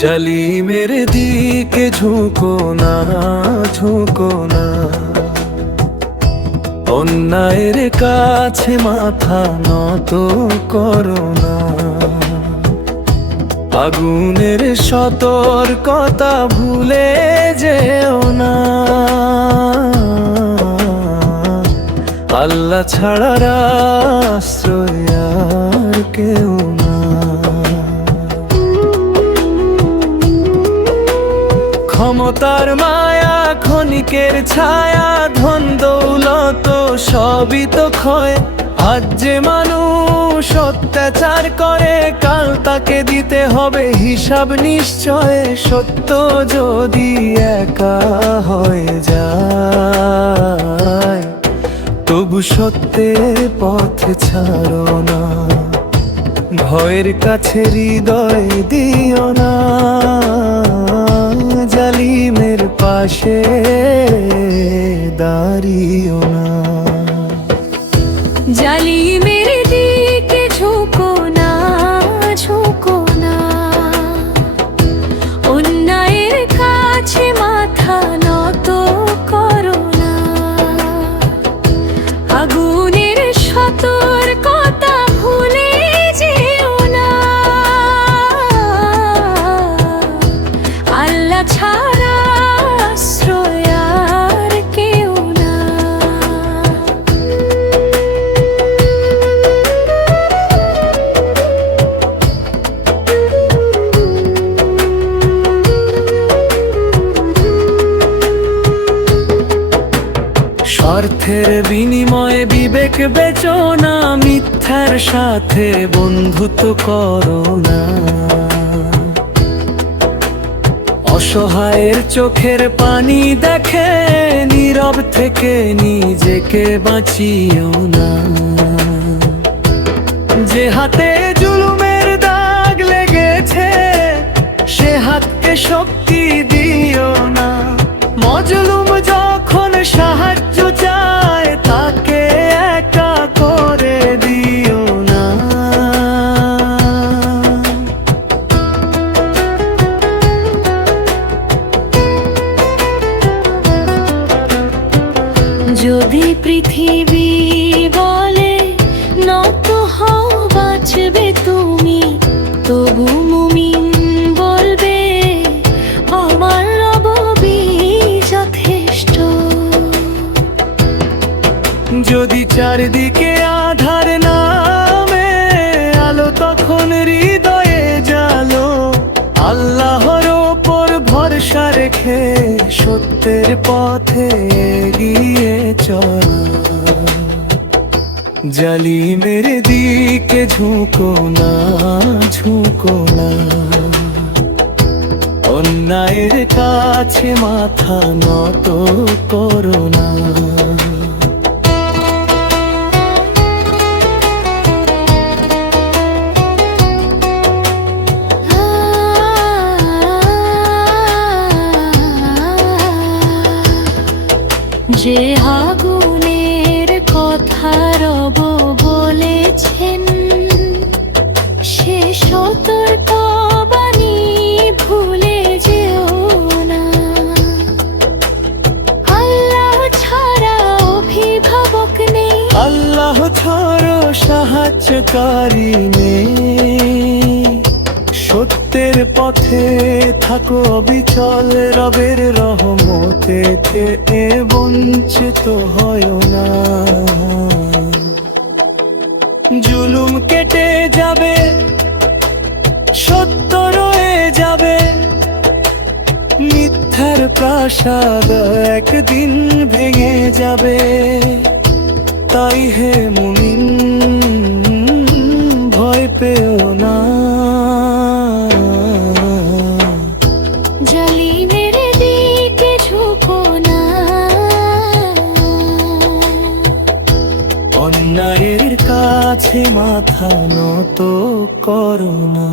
জালিমের দিকে ঝুঁকো না, ঝুঁকো না, অন্যায়ের কাছে মাথা নত করো না। আগুনের সতর্কতা ভুলে যেও না, আল্লাহ ছাড়া আশ্রয় আর কেউ না। ক্ষমতার মায়া, ক্ষণিকের ছায়া, ধন দৌলত সবই তো ক্ষয়। আজ যে মানুষ অত্যাচার করে, কাল তাকে দিতে হবে হিসাব নিশ্চয়। সত্য যদি একা হয়ে যায়, তবু সত্যের পথ ছাড়ো না। ভয়ের কাছে হৃদয় দিও না, জালিমের পাশে দাঁড়িও না। জালিমের দিকে ঝুঁকো না, ঝুঁকো না, অন্যায়ের কাছে মাথা নত করো না। আগুনের সতর্কতা ভুলে যেও না, আল্লাহ ছাড়া আশ্রয় আর কেউ না। স্বার্থের বিনিময়ে বিবেক বেচো না, মিথ্যার সাথে বন্ধুত্ব করো না। অসহায়ের চোখের পানি দেখে নীরব থেকে নিজেকে বাঁচিও না। যে হাতে জুলুমের দাগ লেগেছে, সে হাতকে শক্তি দিও না। মজলুম যখন সাহায্য চায়, তাকে একা করে দিও না। যদি পৃথিবী বলে নত হও বাঁচবে তুমি, তবু মুমিন বলবে আমার রবই যথেষ্ট। যদি চারদিকে আধার নামে, আলো তখন হৃদয়ে জালো। আল্লাহর ওপর ভরসা রেখে সত্যের পথে এগিয়ে চল। জালিমের দিকে ঝুঁকো না, ঝুঁকো না, অন্যায়ের কাছে মাথা নত করো না। যে আগুনের কথা রব বলেছেন, সে সতর্ক বাণী ভুলে যেও না। আল্লাহ ছাড়া অভিভাবক নেই, আল্লাহ ছাড়া সাহায্যকারী নেই। সত্যের পথে থাকো অবিচল, রবের রহমতে থেকে বঞ্চিত হয় না। জুলুম কেটে যাবে, সত্য রয়ে যাবে। মিথ্যার প্রাসাদ একদিন ভেঙে যাবে। তাই হে মুমিন, ভয় পেও না। জালিমের দিকে ঝুঁকো না, অন্যায়ের কাছে মাথা নত করো না।